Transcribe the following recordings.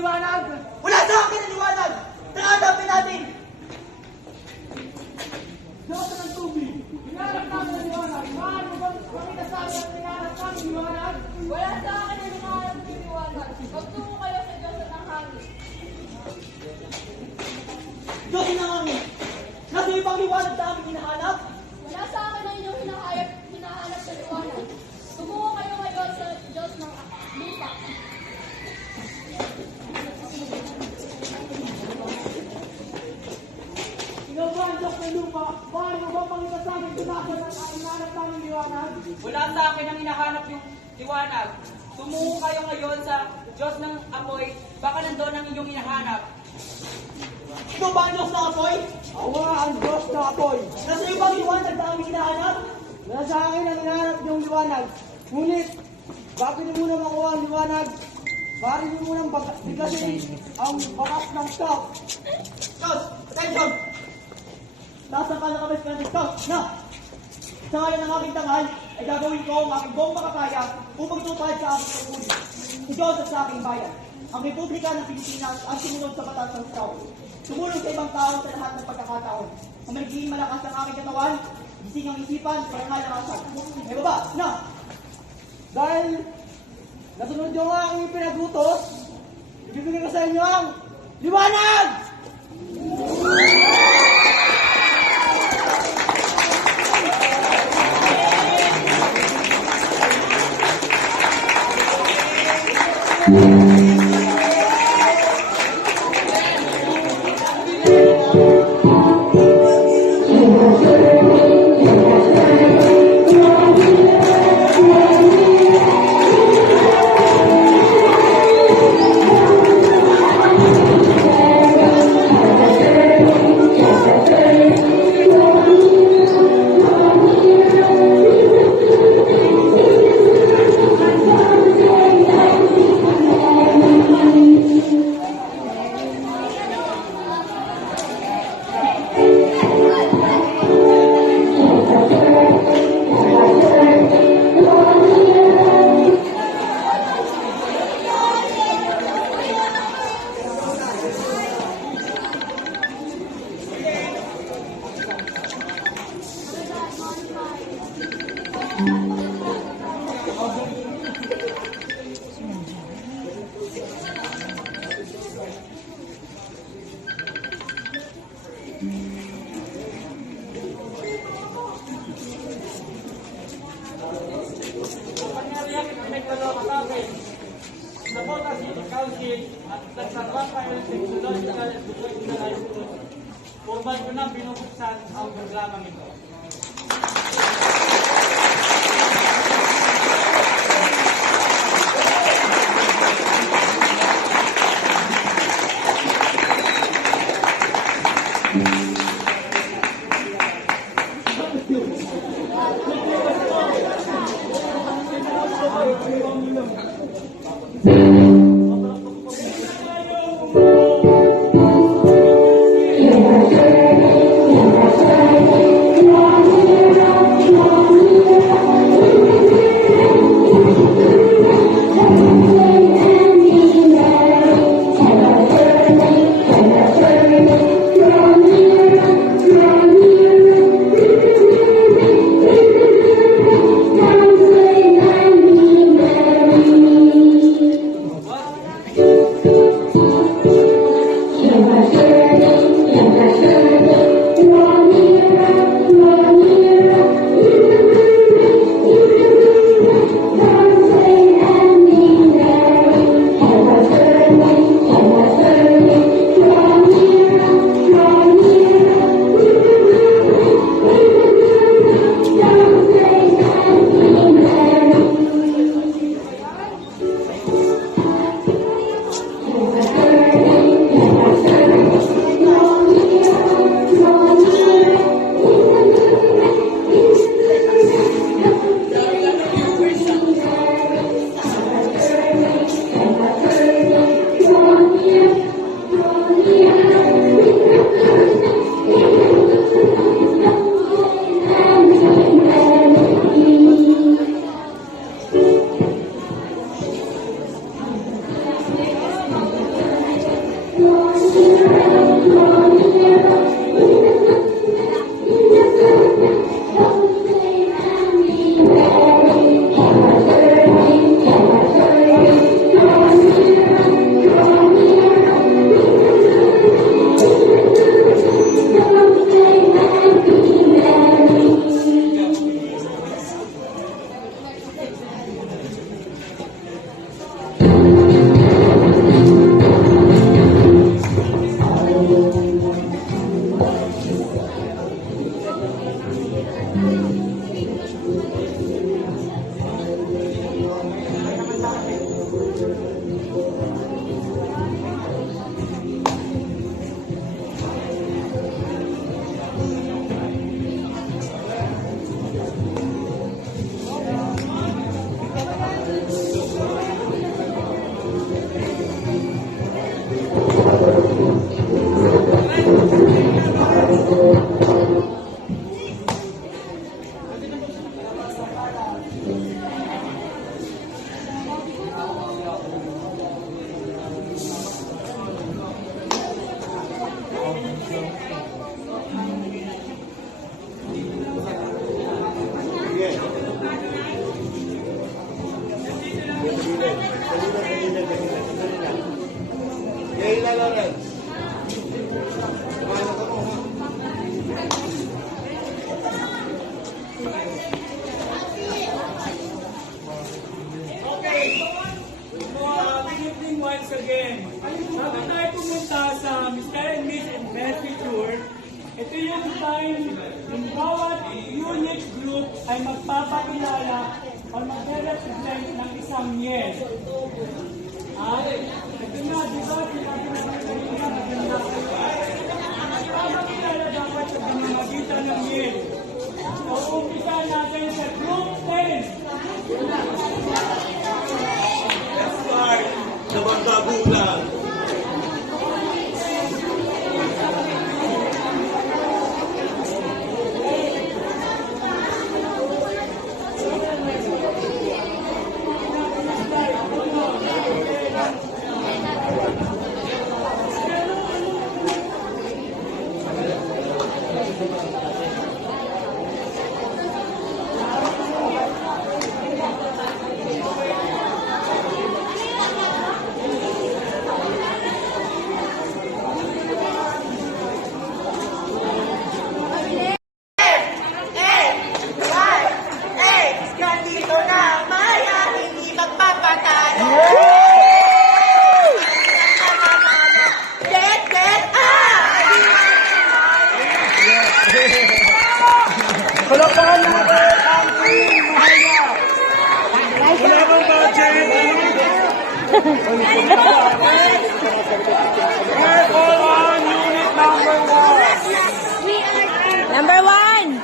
liwanag? Wala sa akin ang liwanag! Hanapin natin! Diyos ng tubig, hinahanap namin ang liwanag. Maaari mo bang makita sa amin ang hinahanap namin ang liwanag? Wala sa akin ang hinahanap ng liwanag. Magtungo kayo sa Diyos ng hangin. Diyos ng hangin! Nasa ibang liwanag sa aming hinahanap? Wala sa akin ang inyong hinahanap sa liwanag. Tumungo kayo ngayon sa Diyos ng lupa. Ikaw ba ang Diyos ng lupa? Maaari mo bang makita sa amin kung nasaan ang hinahanap namin ang liwanag? Wala sa akin ang hinahanap yung liwanag. Tumungo kayo ngayon sa Diyos ng apoy, baka nandoon ang inyong hinahanap. Ikaw ba ang Diyos ng apoy? Awa ang Diyos ng apoy. Nasa ibang liwanag sa aming hinahanap? Wala sa akin ang hinahanap niyong liwanag. Ngunit, bago niyo muna makuha ang liwanag, maaari niyo munang bigasin ang bakas ng stock. Diyos! Attention! Nasa kalakabas ka ng Diyos na! Sa ngayon ng aking tanghal, ay gagawin ko ang aking buong makakaya upang tupad sa aking pagpuli. Si Diyos at sa aking bayan. Ang Republika ng Pilipinas ang sumunod sa batas ng tao. Tumulong sa ibang tao sa lahat ng pagkakataon. Ang magiging malakas ang aking katawan, gising ang isipan, parangal ang asal. May baba, na! Dahil nasunod niyo nga ang ipinagutos, ibibigay ko sa inyo ang liwanag! Pangyarihan ng may kalawa sa akin. Support as City Council at nagsarwang kayo ng technological and professional institute. Formal ko na binubuksan ang programang ito. Good evening once again. Bago tayo pumunta sa Mr. and Miss Investiture, ito yung time ng bawat unit group ay magpapakilala o magre-represent ng isang miel. Ito na, di ba? Sinabi na sa kanina, maganda. Magpapakilala dapat sa pamamagitan ng miel. So, umpisa natin sa Group 10. Nabanggagulan. Palakpakan natin ang Team Mahaya. Wala bang budget? Aircon on unit number 1. Number 1.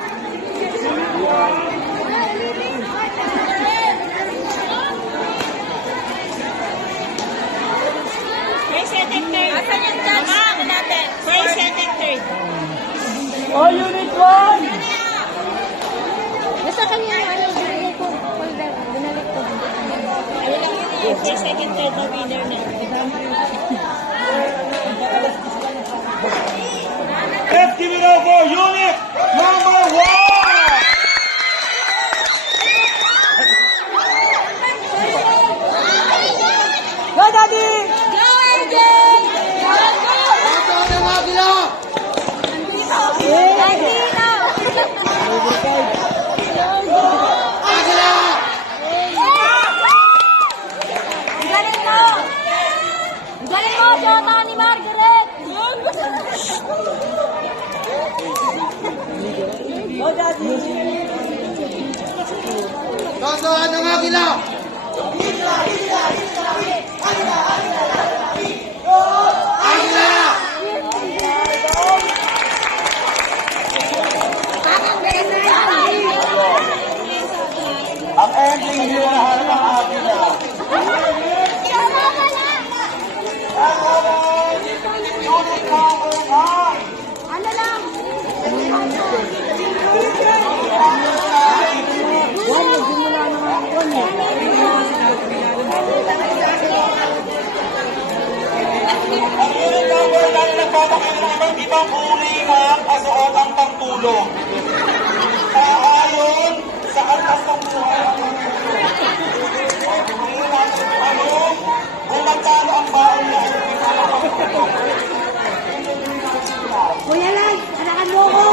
First, second, third. Asan yung judge? Ako natin. First, second, third. All unit 1. Basta kanya ano, binalik ko. Binalik ko. Ayun lang yun eh. First, second, third na winner na. Let's give it up for unit number 1! Go, Daddy! Go, AJ! Go, go! Galing mo! Galing mo, Jota ni Margaret! Go, Daddy! Kasuhan ng Agila! Ang ending hirahan ng Agila. Unit number 1. Ano lang? Ang unit number 1 nagpapakita ng iba't ibang uri ng kasuotang pangtulong. Ayon sa antas ng buhay ng pangtulong. Gumagkano ang baon niya? Kuya Lai, anakan mo ko!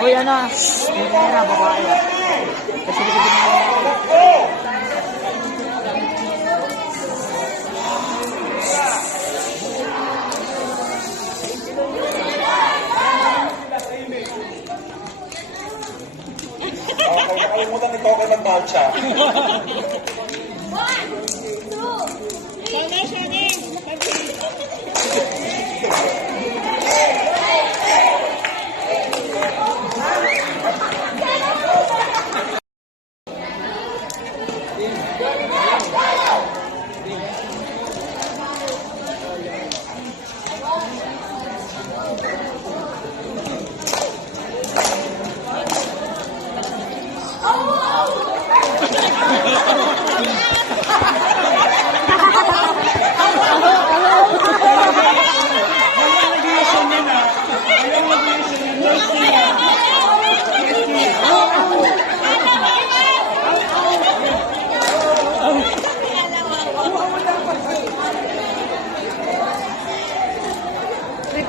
Uy, ano? Yung pera, babae. Kasi hindi ko ginagawa. Nakalimutan ito ako ng voucher. 1, 2.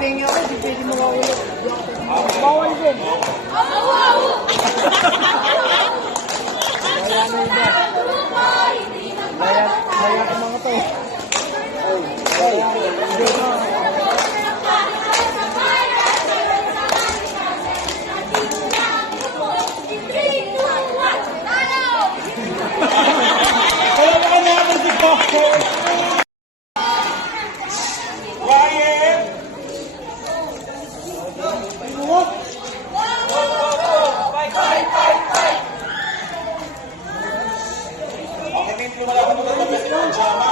Nagpapahinga ako, di pwede mawawala. Bawal din. Kaya ko mga to. Kaya mo kanya ako si Doctor. Ryan! Okay, team, lumalaban mo ng best ng Jama.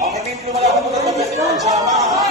Okay, team, lumalaban mo ng best ng Jama.